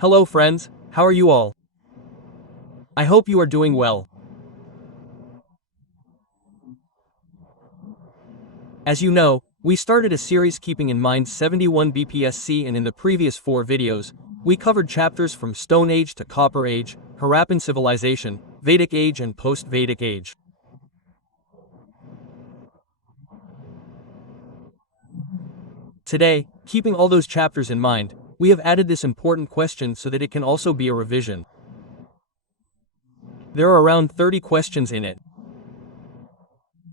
Hello friends, how are you all? I hope you are doing well. As you know, we started a series keeping in mind 71 BPSC, and in the previous 4 videos, we covered chapters from Stone Age to Copper Age, Harappan Civilization, Vedic Age and Post-Vedic Age. Today, keeping all those chapters in mind, we have added this important question so that it can also be a revision. There are around 30 questions in it.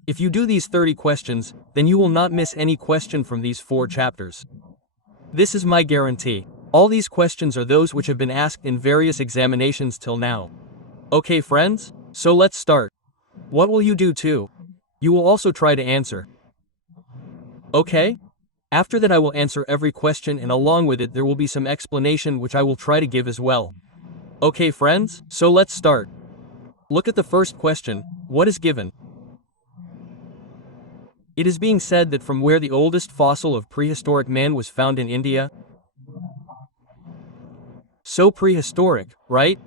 If you do these 30 questions, then you will not miss any question from these 4 chapters. This is my guarantee. All these questions are those which have been asked in various examinations till now. Okay friends, so let's start. What will you do too? You will also try to answer. Okay? After that I will answer every question, and along with it there will be some explanation which I will try to give as well. Okay friends, so let's start. Look at the first question. What is given? It is being said that from where the oldest fossil of prehistoric man was found in India. So prehistoric, right?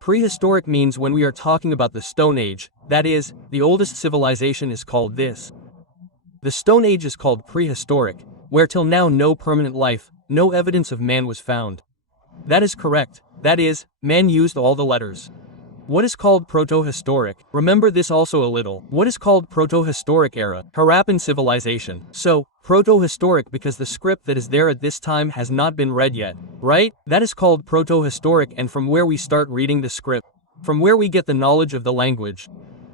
Prehistoric means when we are talking about the Stone Age, that is, the oldest civilization is called this. The Stone Age is called prehistoric, where till now no permanent life, no evidence of man was found. That is correct, that is, man used all the letters. What is called proto-historic? Remember this also a little. What is called proto-historic era? Harappan civilization. So, proto-historic because the script that is there at this time has not been read yet, right? That is called proto-historic, and from where we start reading the script, from where we get the knowledge of the language.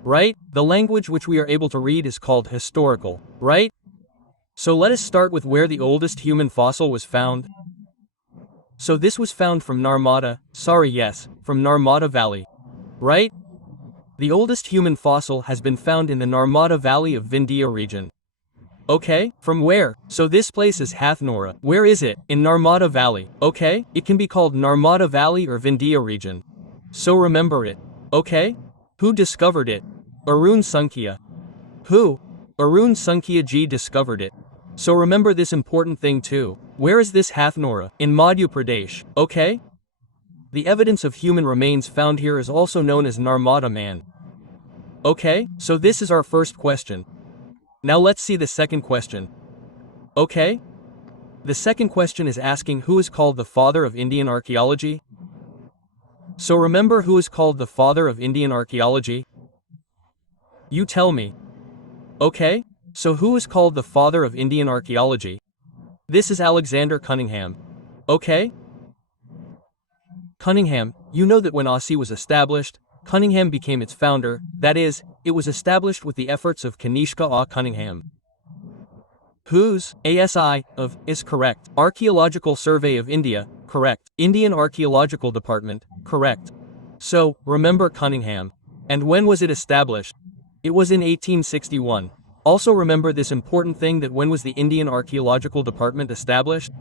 Right? The language which we are able to read is called historical, right? So let us start with where the oldest human fossil was found. So this was found from Narmada, from Narmada Valley. Right? The oldest human fossil has been found in the Narmada Valley of Vindhya region. Okay, from where? So this place is Hathnora. Where is it? In Narmada Valley. Okay, it can be called Narmada Valley or Vindhya region. So remember it. Okay? Who discovered it? Arun Sankhya. Who? Arun Sankhya ji discovered it. So remember this important thing too. Where is this Hathnora? In Madhya Pradesh. Okay? The evidence of human remains found here is also known as Narmada Man. Okay, so this is our first question. Now let's see the second question. Okay? The second question is asking who is called the father of Indian archaeology? So remember who is called the father of Indian archaeology? You tell me. Okay, so who is called the father of Indian archaeology? This is Alexander Cunningham. Okay? Cunningham, you know that when Aussie was established, Cunningham became its founder, that is, it was established with the efforts of Kanishka A. Cunningham. Whose, ASI, of, is correct. Archaeological Survey of India, correct. Indian Archaeological Department, correct. So, remember Cunningham. And when was it established? It was in 1861. Also remember this important thing, that when was the Indian Archaeological Department established?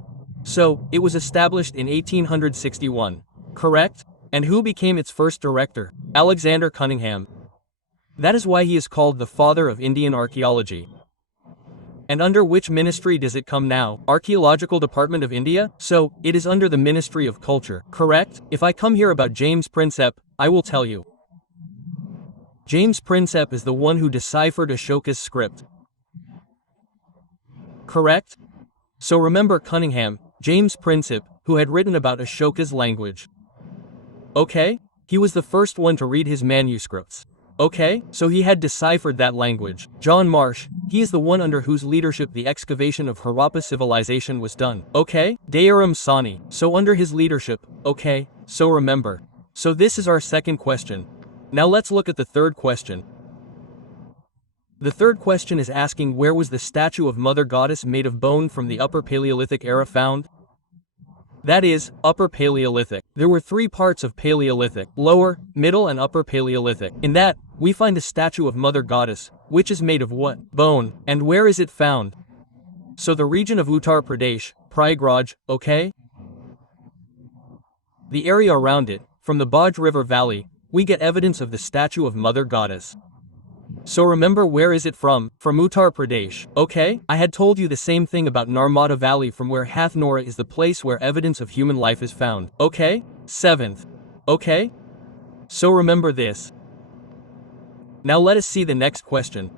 So, it was established in 1861. Correct? And who became its first director? Alexander Cunningham. That is why he is called the father of Indian archaeology. And under which ministry does it come now? Archaeological Department of India? So, it is under the Ministry of Culture, correct? If I come here about James Prinsep, I will tell you. James Prinsep is the one who deciphered Ashoka's script. Correct? So remember Cunningham, James Prinsep, who had written about Ashoka's language. Okay? He was the first one to read his manuscripts. Okay, so he had deciphered that language. John Marsh, he is the one under whose leadership the excavation of Harappa civilization was done. Okay, Dayaram Sani, so under his leadership, okay, so remember. So this is our second question. Now let's look at the third question. The third question is asking where was the statue of Mother Goddess made of bone from the Upper Paleolithic era found? That is, Upper Paleolithic. There were 3 parts of Paleolithic, Lower, Middle and Upper Paleolithic. In that, we find a statue of Mother Goddess, which is made of what? Bone. And where is it found? So the region of Uttar Pradesh, Prayagraj, okay? The area around it, from the Baj River Valley, we get evidence of the statue of Mother Goddess. So remember, where is it from? From Uttar Pradesh, okay? I had told you the same thing about Narmada Valley, from where Hathnora is the place where evidence of human life is found, okay? 7th, okay? So remember this. Now let us see the next question.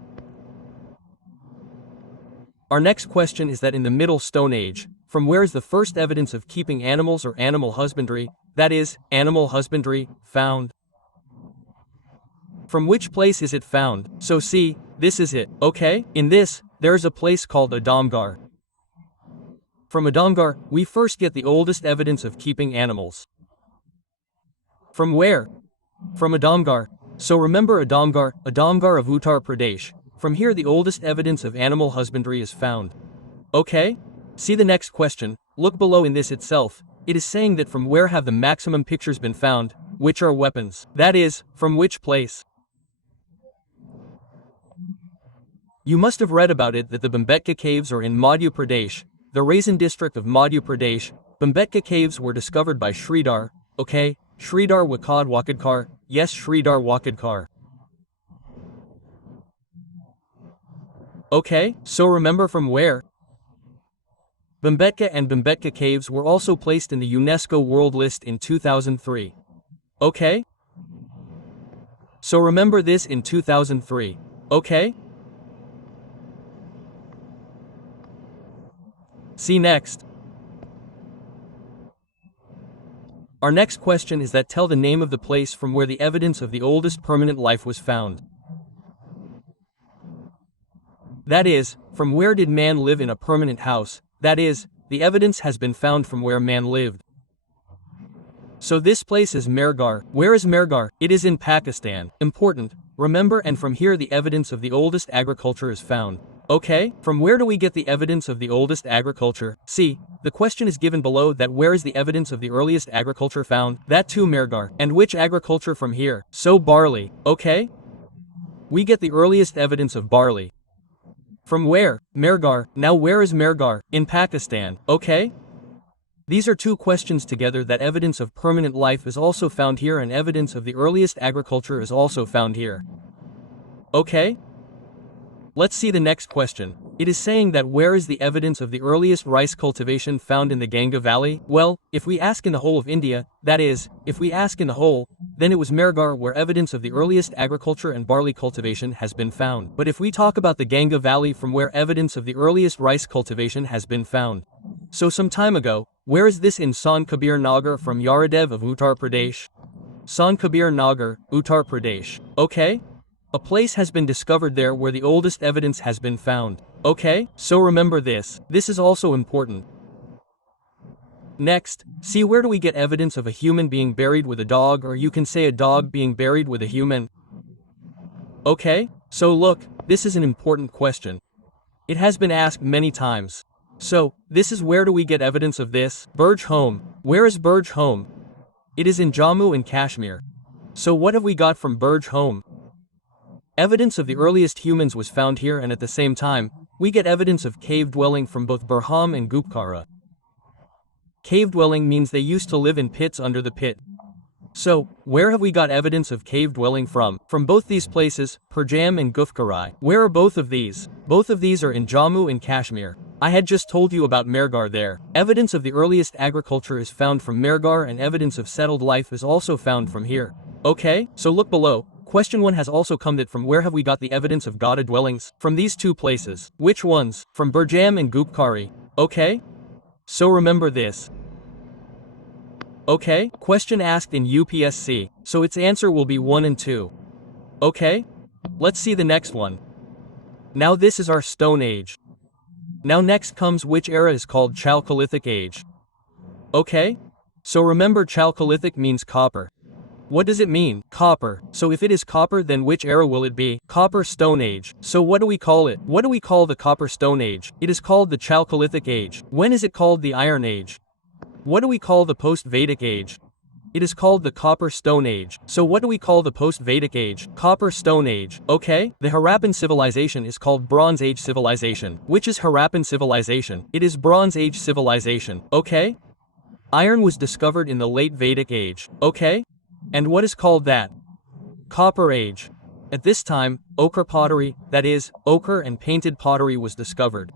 Our next question is that in the Middle Stone Age, from where is the first evidence of keeping animals or animal husbandry, that is, animal husbandry, found? From which place is it found? So see, this is it, okay? In this, there is a place called Adamgarh. From Adamgarh, we first get the oldest evidence of keeping animals. From where? From Adamgarh. So remember Adamgarh of Uttar Pradesh. From here the oldest evidence of animal husbandry is found. Okay? See the next question, look below in this itself. It is saying that from where have the maximum pictures been found, which are weapons. That is, from which place? You must have read about it that the Bhimbetka caves are in Madhya Pradesh, the Raisin district of Madhya Pradesh. Bhimbetka caves were discovered by Sridhar, okay? Sridhar Wakadkar, yes, Sridhar Wakadkar. Okay, so remember from where? Bhimbetka and Bhimbetka caves were also placed in the UNESCO World List in 2003. Okay? So remember this in 2003. Okay? See next. Our next question is that tell the name of the place from where the evidence of the oldest permanent life was found. That is, from where did man live in a permanent house? That is, the evidence has been found from where man lived. So this place is Mehrgarh. Where is Mehrgarh? It is in Pakistan. Important. Remember, and from here the evidence of the oldest agriculture is found. Okay, from where do we get the evidence of the oldest agriculture? See, the question is given below that where is the evidence of the earliest agriculture found? That too Mehrgarh. And which agriculture from here? So barley. Okay? We get the earliest evidence of barley. From where? Mehrgarh. Now where is Mehrgarh? In Pakistan. Okay? These are two questions together that evidence of permanent life is also found here and evidence of the earliest agriculture is also found here. Okay? Let's see the next question. It is saying that where is the evidence of the earliest rice cultivation found in the Ganga Valley? Well, if we ask in the whole of India, that is, if we ask in the whole, then it was Mehrgarh where evidence of the earliest agriculture and barley cultivation has been found. But if we talk about the Ganga Valley, from where evidence of the earliest rice cultivation has been found. So some time ago, where is this in Sant Kabir Nagar from Yaradev of Uttar Pradesh? Sant Kabir Nagar, Uttar Pradesh. Okay? A place has been discovered there where the oldest evidence has been found. Okay? So remember this. This is also important. Next, see where do we get evidence of a human being buried with a dog, or you can say a dog being buried with a human. Okay? So look, this is an important question. It has been asked many times. So, this is where do we get evidence of this? Burj Home. Where is Burj Home? It is in Jammu and Kashmir. So what have we got from Burj Home? Evidence of the earliest humans was found here, and at the same time, we get evidence of cave dwelling from both Burham and Gupkara. Cave dwelling means they used to live in pits under the pit. So, where have we got evidence of cave dwelling from? From both these places, Purjam and Gufkarai. Where are both of these? Both of these are in Jammu and Kashmir. I had just told you about Mehrgarh there. Evidence of the earliest agriculture is found from Mehrgarh, and evidence of settled life is also found from here. Okay, so look below. Question 1 has also come that from where have we got the evidence of Gada dwellings? From these two places. Which ones? From Burjam and Gupkari. Okay? So remember this. Okay? Question asked in UPSC, so its answer will be 1 and 2. Okay? Let's see the next one. Now this is our Stone Age. Now next comes which era is called Chalcolithic Age. Okay? So remember Chalcolithic means copper. What does it mean? Copper. So if it is copper, then which era will it be? Copper Stone Age. So what do we call it? What do we call the Copper Stone Age? It is called the Chalcolithic Age. When is it called the Iron Age? What do we call the Post-Vedic Age? It is called the Copper Stone Age. So what do we call the Post-Vedic Age? Copper Stone Age. Okay? The Harappan civilization is called Bronze Age civilization. Which is Harappan civilization? It is Bronze Age civilization. Okay? Iron was discovered in the late Vedic Age. Okay? And what is called that? Copper Age. At this time, ochre pottery, that is, ochre and painted pottery was discovered.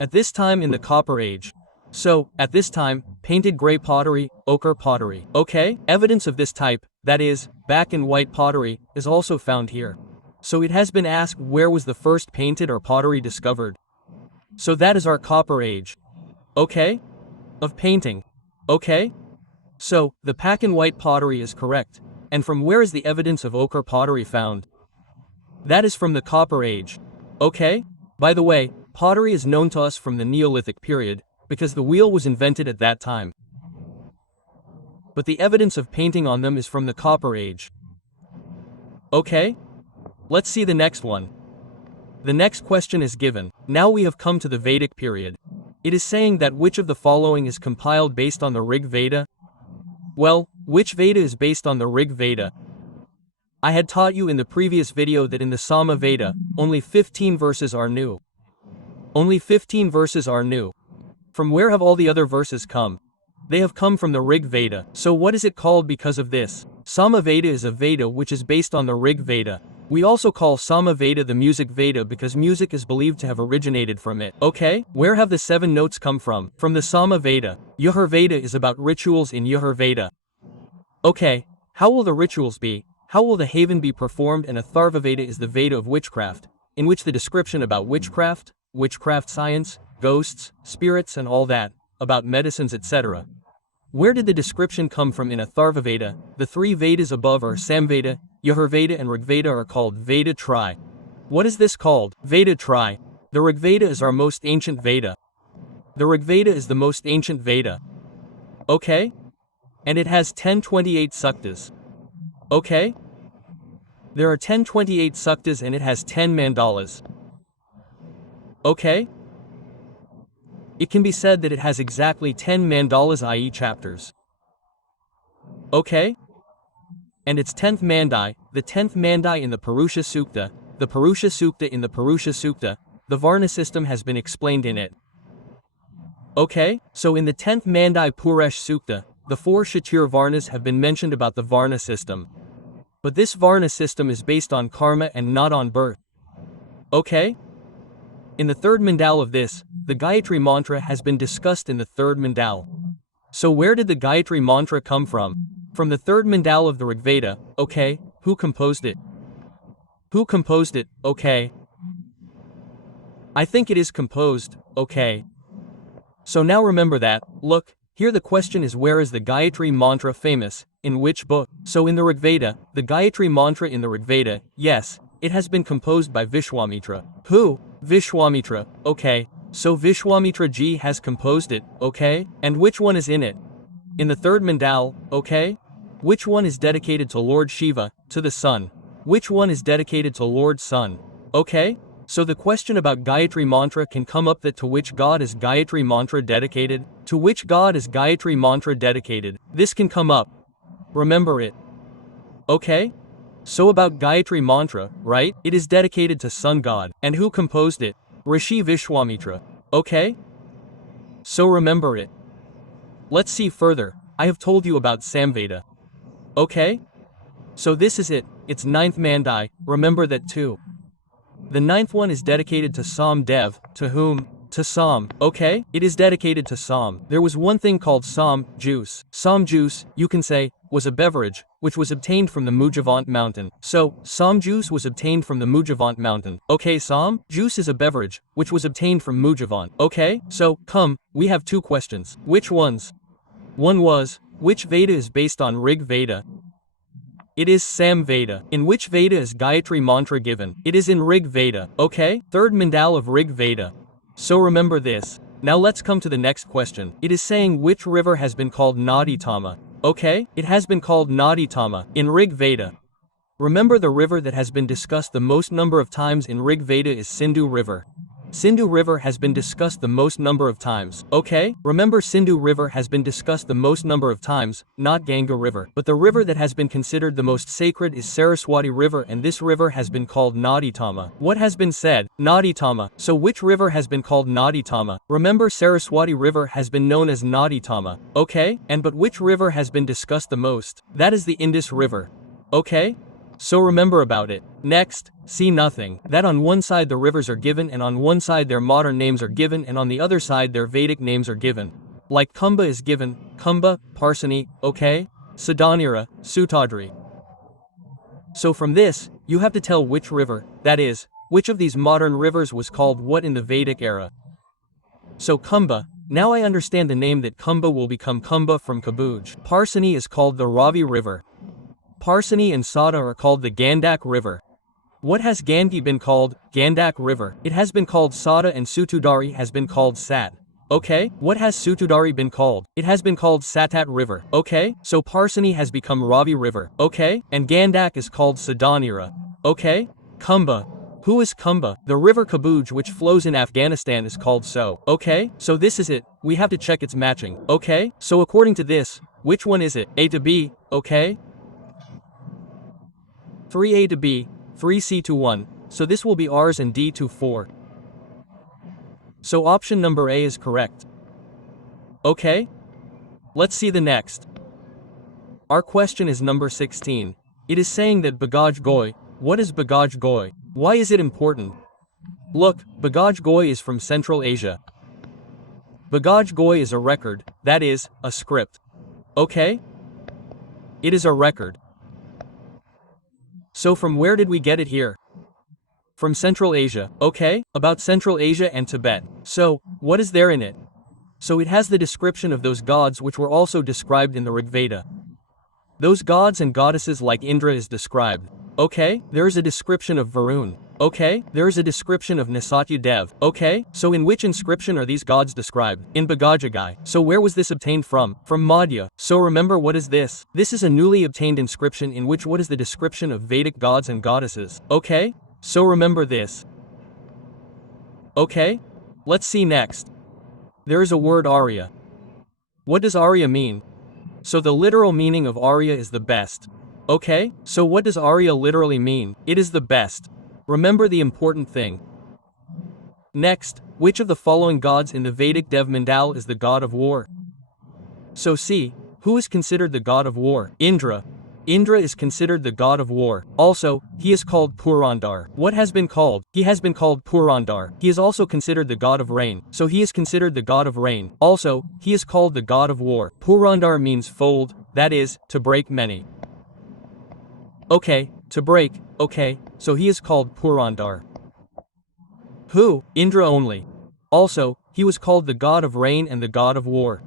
At this time in the Copper Age. So, at this time, painted gray pottery, ochre pottery. Okay? Evidence of this type, that is, black and white pottery, is also found here. So it has been asked where was the first painted or pottery discovered. So that is our Copper Age. Okay? Of painting. Okay? So, the black and white pottery is correct. And from where is the evidence of ochre pottery found? That is from the Copper Age. Okay? By the way, pottery is known to us from the Neolithic period, because the wheel was invented at that time. But the evidence of painting on them is from the Copper Age. Okay? Let's see the next one. The next question is given. Now we have come to the Vedic period. It is saying that which of the following is compiled based on the Rig Veda? Well, which Veda is based on the Rig Veda? I had taught you in the previous video that in the Sama Veda, only 15 verses are new. Only 15 verses are new. From where have all the other verses come? They have come from the Rig Veda. So what is it called because of this? Sama Veda is a Veda which is based on the Rig Veda. We also call Sama Veda the Music Veda because music is believed to have originated from it. Okay? Where have the 7 notes come from? From the Sama Veda. Yajur Veda is about rituals in Yajur Veda. Okay, how will the rituals be? How will the haven be performed? And Atharva Veda is the Veda of witchcraft, in which the description about witchcraft science, ghosts, spirits and all that, about medicines etc. Where did the description come from in Atharva Veda? The 3 Vedas above are Samveda, Yajur Veda and Rig Veda are called Veda Tri. What is this called? Veda Tri. The Rig Veda is our most ancient Veda. The Rig Veda is the most ancient Veda. Okay? And it has 1028 suktas. Okay? There are 1028 suktas and it has 10 mandalas. Okay? It can be said that it has exactly 10 mandalas, i.e. chapters. Okay? And its 10th mandai, the 10th mandai in the Purusha Sukta, the Purusha Sukta in the Purusha Sukta, the Varna system has been explained in it. Okay? So in the 10th mandai Purush Sukta, the 4 Kshatriya Varnas have been mentioned about the Varna system. But this Varna system is based on karma and not on birth. Okay? In the 3rd mandal of this, the Gayatri Mantra has been discussed in the 3rd mandal. So where did the Gayatri Mantra come from? From the 3rd mandal of the Rig Veda. Okay, who composed it? Who composed it? Okay. I think it is composed, okay. So now remember that. Look, here the question is where is the Gayatri Mantra famous, in which book? So in the Rig Veda, the Gayatri Mantra in the Rig Veda, yes, it has been composed by Vishwamitra. Who? Vishwamitra, okay. So Vishwamitra ji has composed it, okay? And which one is in it? In the 3rd mandal, okay? Which one is dedicated to Lord Shiva, to the sun? Which one is dedicated to Lord Sun? Okay? So the question about Gayatri Mantra can come up that to which god is Gayatri Mantra dedicated? To which god is Gayatri Mantra dedicated? This can come up. Remember it. Okay? So about Gayatri Mantra, right? It is dedicated to Sun God. And who composed it? Rishi Vishwamitra. Okay? So remember it. Let's see further. I have told you about Samveda. Okay? So this is it. It's 9th mandai. Remember that too. The 9th one is dedicated to Sam Dev. To whom? To Sam. Okay? It is dedicated to Sam. There was one thing called Sam juice. Sam juice, you can say, was a beverage, which was obtained from the Mujavant mountain. So, Sam juice was obtained from the Mujavant mountain. Okay, Sam juice is a beverage, which was obtained from Mujavant. Okay? So, come, we have 2 questions. Which ones? One was, which Veda is based on Rig Veda? It is Sam Veda. In which Veda is Gayatri Mantra given? It is in Rig Veda. Okay? 3rd mandal of Rig Veda. So remember this. Now let's come to the next question. It is saying which river has been called Nadi Tama. Okay? It has been called Nadi Tama in Rig Veda. Remember the river that has been discussed the most number of times in Rig Veda is Sindhu River. Sindhu River has been discussed the most number of times. Okay? Remember Sindhu River has been discussed the most number of times, not Ganga River. But the river that has been considered the most sacred is Saraswati River, and this river has been called Nadi Tama. What has been said? Nadi Tama. So which river has been called Nadi Tama? Remember Saraswati River has been known as Nadi Tama. Okay? And but which river has been discussed the most? That is the Indus River. Okay? so remember about it. Next, see nothing. That on one side the rivers are given and on one side their modern names are given and on the other side their Vedic names are given. Like Kumbha is given, Kumbha, Parsani, okay? Sadhanira, Sutadri. So from this, you have to tell which river, that is, which of these modern rivers was called what in the Vedic era. So Kumbha, now I understand the name that Kumbha will become Kumbha from Kabuj. Parsani is called the Ravi River. Parsani and Sada are called the Gandak River. What has Gandhi been called? Gandak River. It has been called Sada and Sutudari has been called Sat. Okay, what has Sutudari been called? It has been called Satat River. Okay, so Parsani has become Ravi River. Okay, and Gandak is called Sadhanira. Okay, Kumbha. Who is Kumbha? The river Kabuj which flows in Afghanistan is called so. Okay, so this is it. We have to check its matching. Okay, so according to this, which one is it? A to B, okay? 3A to B, 3C to 1. So this will be R's and D to 4. So option number A is correct. Okay? Let's see the next. Our question is number 16. It is saying that Bagaj Goi. What is Bagaj Goi? Why is it important? Look, Bagaj Goi is from Central Asia. Bagaj Goi is a record, that is, a script. Okay? It is a record. So from where did we get it here? From Central Asia, okay? About Central Asia and Tibet. So, what is there in it? So it has the description of those gods which were also described in the Rig Veda. Those gods and goddesses like Indra is described. Okay, there is a description of Varun. Okay, there is a description of Nisatya Dev. Okay, so in which inscription are these gods described? In Bagajagai. So where was this obtained from? From Madhya. So remember, what is this? This is a newly obtained inscription in which what is the description of Vedic gods and goddesses. Okay, so remember this. Okay, let's see next. There is a word Arya. What does Arya mean? So the literal meaning of Arya is the best. Okay, so what does Arya literally mean? It is the best. Remember the important thing. Next, which of the following gods in the Vedic Dev Mandal is the god of war? So see, who is considered the god of war? Indra. Indra is considered the god of war. Also, he is called Purandar. What has been called? He has been called Purandar. He is also considered the god of rain. So he is considered the god of rain. Also, he is called the god of war. Purandar means fold, that is, to break many. Okay, to break, okay, so he is called Purandar. Who? Indra only. Also, he was called the god of rain and the god of war.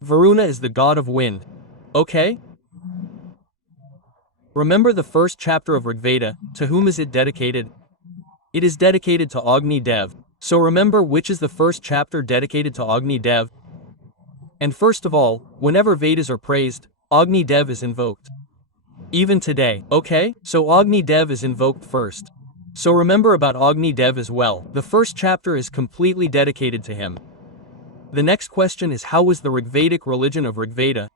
Varuna is the god of wind. Okay? Remember the first chapter of Rigveda, to whom is it dedicated? It is dedicated to Agni Dev. So remember which is the first chapter dedicated to Agni Dev? And first of all, whenever Vedas are praised, Agni Dev is invoked. Even today, okay? So Agni Dev is invoked first. So remember about Agni Dev as well. The first chapter is completely dedicated to him. The next question is, how was the Rigvedic religion of Rigveda?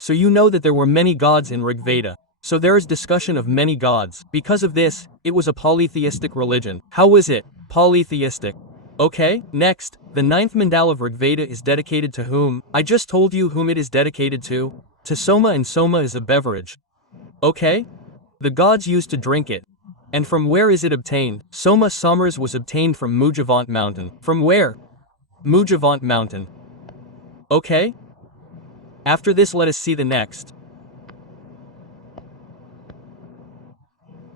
So you know that there were many gods in Rigveda. So there is discussion of many gods. Because of this, it was a polytheistic religion. How was it? Polytheistic. Okay, next, the 9th mandal of Rigveda is dedicated to whom? I just told you whom it is dedicated to. To Soma, and Soma is a beverage. Okay? The gods used to drink it. And from where is it obtained? Soma Samras was obtained from Mujavant mountain. From where? Mujavant mountain. Okay? After this, let us see the next.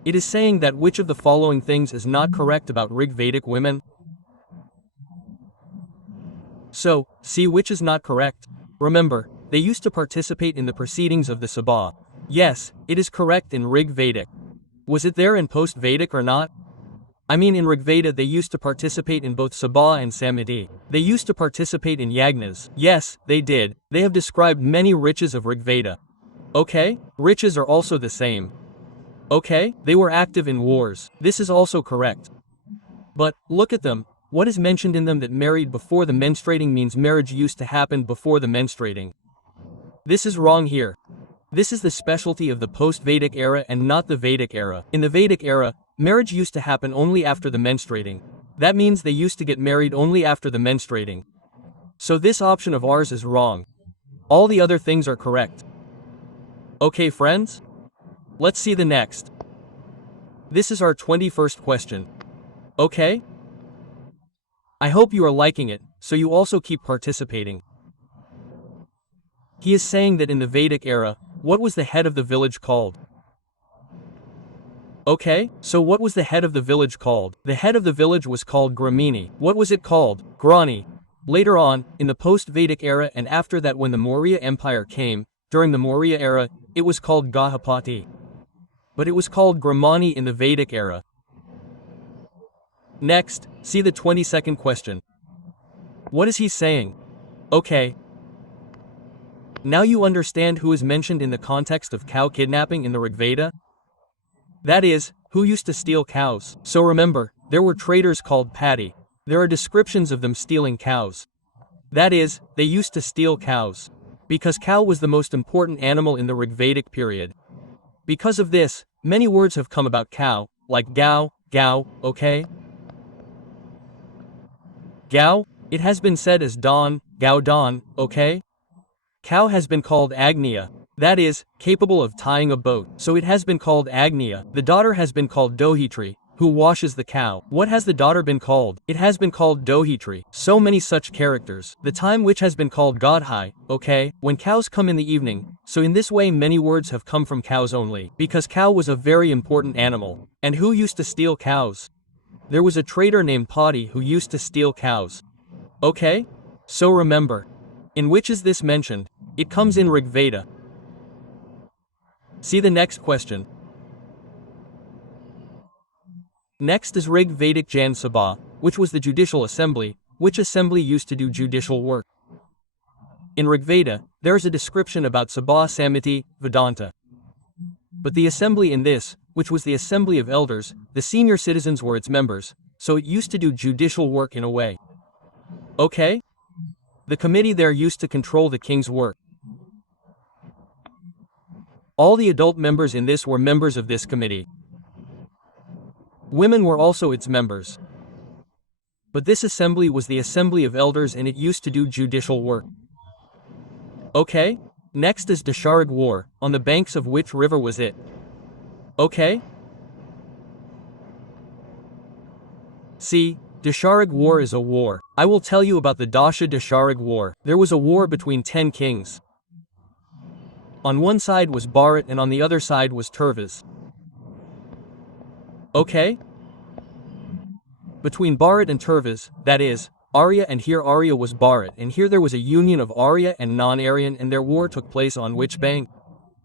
It is saying that which of the following things is not correct about Rig Vedic women? So, see which is not correct. Remember, they used to participate in the proceedings of the Sabha. Yes, it is correct in Rig Vedic. Was it there in post-Vedic or not? I mean, in Rigveda they used to participate in both Sabha and Samiti. They used to participate in Yagnas. Yes, they did. They have described many riches of Rigveda. Okay, riches are also the same. Okay, they were active in wars. This is also correct. But, look at them. What is mentioned in them that married before the menstruating means marriage used to happen before the menstruating? This is wrong here. This is the specialty of the post-Vedic era and not the Vedic era. In the Vedic era, marriage used to happen only after the menstruating. That means they used to get married only after the menstruating. So this option of ours is wrong. All the other things are correct. Okay, friends? Let's see the next. This is our 21st question. Okay? I hope you are liking it, so you also keep participating. He is saying that in the Vedic era, what was the head of the village called? Okay, so what was the head of the village called? The head of the village was called Gramini. What was it called? Grani. Later on, in the post-Vedic era and after that when the Maurya Empire came, during the Maurya era, it was called Gahapati. But it was called Gramani in the Vedic era. Next, see the 22nd question. What is he saying? Okay. Now you understand who is mentioned in the context of cow kidnapping in the Rig Veda? That is, who used to steal cows. So remember, there were traders called Patti. There are descriptions of them stealing cows. That is, they used to steal cows. Because cow was the most important animal in the Rig Vedic period. Because of this, many words have come about cow, like gao, okay? Gao, it has been said as dawn, gao dawn, okay? Cow has been called Agnya, that is, capable of tying a boat, so it has been called Agnya. The daughter has been called Dohitri, who washes the cow. What has the daughter been called? It has been called Dohitri. So many such characters. The time which has been called Godhai, okay, when cows come in the evening, so in this way many words have come from cows only, because cow was a very important animal. And who used to steal cows? There was a trader named Patti who used to steal cows. Okay? So remember. In which is this mentioned? It comes in Rig Veda. See the next question. Next is Rig Vedic Jan Sabha, which was the judicial assembly, which assembly used to do judicial work. In Rig Veda, there is a description about Sabha Samiti, Vedanta. But the assembly in this, which was the assembly of elders, the senior citizens were its members, so it used to do judicial work in a way. Okay? The committee there used to control the king's work. All the adult members in this were members of this committee. Women were also its members. But this assembly was the assembly of elders and it used to do judicial work. Okay? Next is Dasharig War, on the banks of which river was it? Okay? See, Dasharig War is a war. I will tell you about the Dasharig War. There was a war between 10 kings. On one side was Bharat and on the other side was Turvas. Okay? Between Bharat and Turvas, that is, Arya, and here Arya was Bharat and here there was a union of Arya and non-Aryan and their war took place on which bank?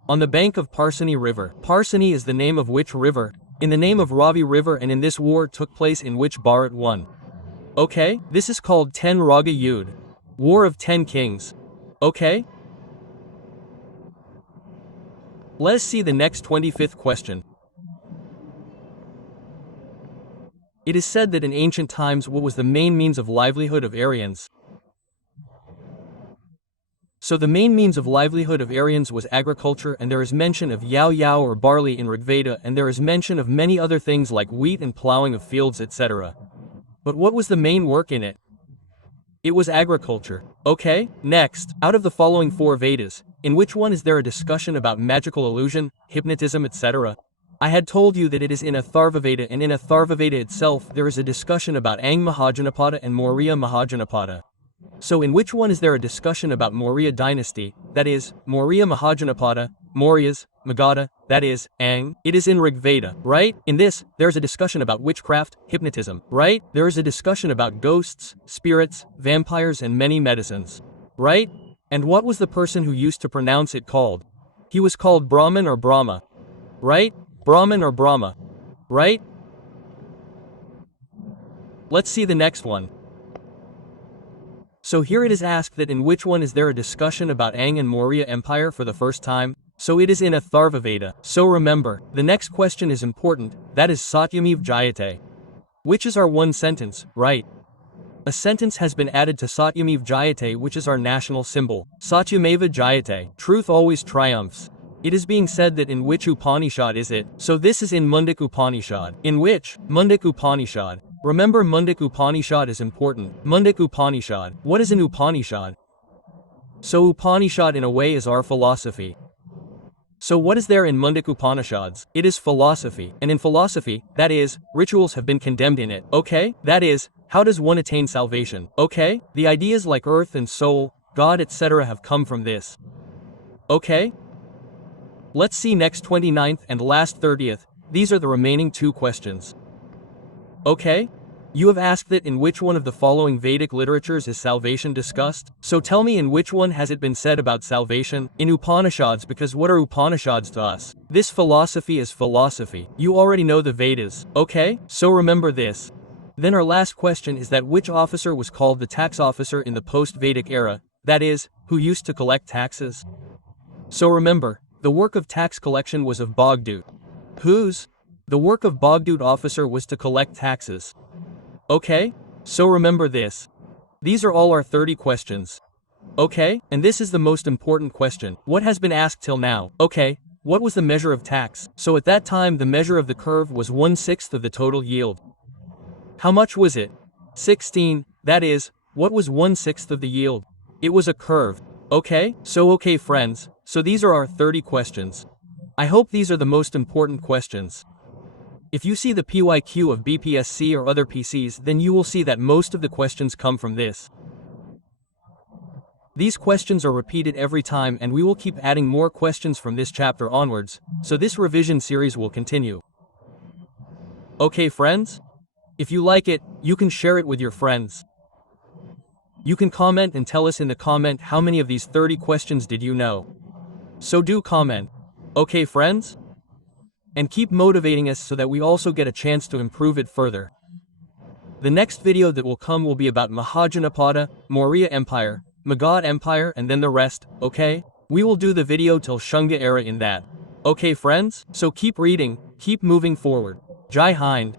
On the bank of Parsani River. Parsani is the name of which river? In the name of Ravi River, and in this war took place in which Bharat won. Okay? This is called 10 Raga Yudh. War of 10 Kings. Okay? Let us see the next 25th question. It is said that in ancient times what was the main means of livelihood of Aryans? So the main means of livelihood of Aryans was agriculture, and there is mention of yao or barley in Rig Veda, and there is mention of many other things like wheat and plowing of fields, etc. But what was the main work in it? It was agriculture. Okay? Next, out of the following 4 Vedas, in which one is there a discussion about magical illusion, hypnotism, etc.? I had told you that it is in Atharvaveda, and in Atharvaveda itself there is a discussion about Ang Mahajanapada and Maurya Mahajanapada. So in which one is there a discussion about Maurya dynasty, that is, Maurya Mahajanapada, Mauryas, Magadha, that is, Ang? It is in Rig Veda, right? In this, there is a discussion about witchcraft, hypnotism, right? There is a discussion about ghosts, spirits, vampires and many medicines, right? And what was the person who used to pronounce it called? He was called Brahman or Brahma, right? Brahman or Brahma, right? Let's see the next one. So here it is asked that in which one is there a discussion about Ang and Maurya Empire for the first time? So it is in Atharvaveda. So remember, the next question is important, that is Satyameva Jayate. Which is our one sentence, right? A sentence has been added to Satyameva Jayate, which is our national symbol. Satyameva Jayate, truth always triumphs. It is being said that in which Upanishad is it? So this is in Mundak Upanishad. In which? Mundak Upanishad. Remember, Mundak Upanishad is important. Mundak Upanishad. What is an Upanishad? So Upanishad in a way is our philosophy. So what is there in Mundic Upanishads? It is philosophy, and in philosophy, that is, rituals have been condemned in it, okay? That is, how does one attain salvation, okay? The ideas like earth and soul, God etc. have come from this. Okay? Let's see next 29th and last 30th, these are the remaining 2 questions. Okay? You have asked that in which one of the following Vedic literatures is salvation discussed? So tell me in which one has it been said about salvation? In Upanishads, because what are Upanishads to us? This philosophy is philosophy. You already know the Vedas, okay? So remember this. Then our last question is that which officer was called the tax officer in the post-Vedic era, that is, who used to collect taxes? So remember, the work of tax collection was of Bogdut. Whose? The work of Bogdut officer was to collect taxes. Okay? So remember this. These are all our 30 questions. Okay? And this is the most important question. What has been asked till now? Okay, what was the measure of tax? So at that time the measure of the curve was 1/6 of the total yield. How much was it? 16, that is, what was 1/6 of the yield? It was a curve. Okay? So okay friends, so these are our 30 questions. I hope these are the most important questions. If you see the PYQ of BPSC or other PCs, then you will see that most of the questions come from this. These questions are repeated every time and we will keep adding more questions from this chapter onwards, so this revision series will continue. Okay friends? If you like it, you can share it with your friends. You can comment and tell us in the comment how many of these 30 questions did you know. So do comment. Okay friends? And keep motivating us so that we also get a chance to improve it further. The next video that will come will be about Mahajanapada, Maurya Empire, Magadh Empire and then the rest, okay? We will do the video till Shunga era in that. Okay friends? So keep reading, keep moving forward. Jai Hind.